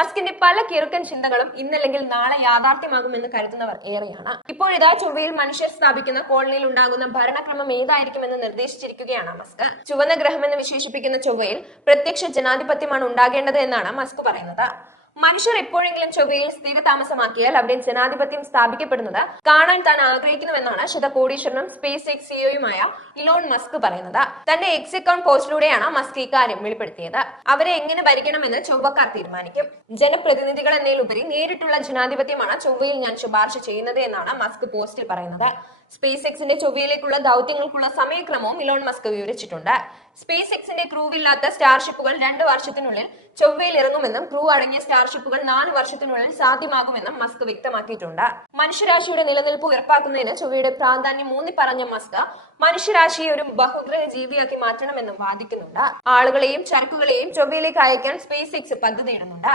മസ്കിന്റെ പല കിറുക്കൻ ചിന്തകളും ഇന്നല്ലെങ്കിൽ നാളെ യാഥാർത്ഥ്യമാകുമെന്ന് കരുതുന്നവർ ഏറെയാണ്. ഇപ്പോഴിതാ ചൊവ്വയിൽ മനുഷ്യർ സ്ഥാപിക്കുന്ന കോളനിയിൽ ഉണ്ടാകുന്ന ഭരണക്രമം ഏതായിരിക്കുമെന്ന് നിർദ്ദേശിച്ചിരിക്കുകയാണ് മസ്ക്. ചുവന്ന ഗ്രഹമെന്ന് വിശേഷിപ്പിക്കുന്ന ചൊവ്വയിൽ പ്രത്യക്ഷ ജനാധിപത്യമാണ് ഉണ്ടാകേണ്ടത് എന്നാണ് മസ്ക് പറയുന്നത്. മനുഷ്യർ എപ്പോഴെങ്കിലും ചൊവ്വയിൽ സ്ഥിരതാമസമാക്കിയാൽ അവിടെ ജനാധിപത്യം സ്ഥാപിക്കപ്പെടുന്നത് കാണാൻ താൻ ആഗ്രഹിക്കുന്നുവെന്നാണ് ശതകോടീശ്വരനും സ്പേസ് എക്സ് സിഇഒയുമായ ഇലോൺ മസ്ക് പറയുന്നത്. തന്റെ എക്സ് അക്കൗണ്ട് പോസ്റ്റിലൂടെയാണ് മസ്ക് ഇക്കാര്യം വെളിപ്പെടുത്തിയത്. അവരെ എങ്ങനെ ഭരിക്കണമെന്ന് ചൊവ്വക്കാർ തീരുമാനിക്കും. ജനപ്രതിനിധികൾ എന്നതിലുപരി നേരിട്ടുള്ള ജനാധിപത്യമാണ് ചൊവ്വയിൽ ഞാൻ ശുപാർശ ചെയ്യുന്നത് എന്നാണ് മസ്ക് പോസ്റ്റിൽ പറയുന്നത്. സ്പേസ് എക്സിന്റെ ചൊവ്വയിലേക്കുള്ള ദൗത്യങ്ങൾക്കുള്ള സമയക്രമവും ഇലോൺ മസ്ക് വിവരിച്ചിട്ടുണ്ട്. സ്പേസ് എക്സിന്റെ ക്രൂവില്ലാത്ത സ്റ്റാർഷിപ്പുകൾ 2 വർഷത്തിനുള്ളിൽ ചൊവ്വയിൽ ഇറങ്ങുമെന്നും ക്രൂ അടങ്ങിയ സ്റ്റാർഷിപ്പുകൾ 4 വർഷത്തിനുള്ളിൽ സാധ്യമാകുമെന്നും മസ്ക് വ്യക്തമാക്കിയിട്ടുണ്ട്. മനുഷ്യരാശിയുടെ നിലനിൽപ്പ് ഉറപ്പാക്കുന്നതിന് ചൊവ്വയുടെ പ്രാധാന്യം ഊന്നി പറഞ്ഞ മസ്ക് മനുഷ്യരാശിയെ ഒരു ബഹുഗ്രഹ ജീവിയാക്കി മാറ്റണമെന്നും വാദിക്കുന്നുണ്ട്. ആളുകളെയും ചരക്കുകളെയും ചൊവ്വയിലേക്ക് അയക്കാൻ സ്പേസ് എക്സ് പദ്ധതിയിടുന്നുണ്ട്.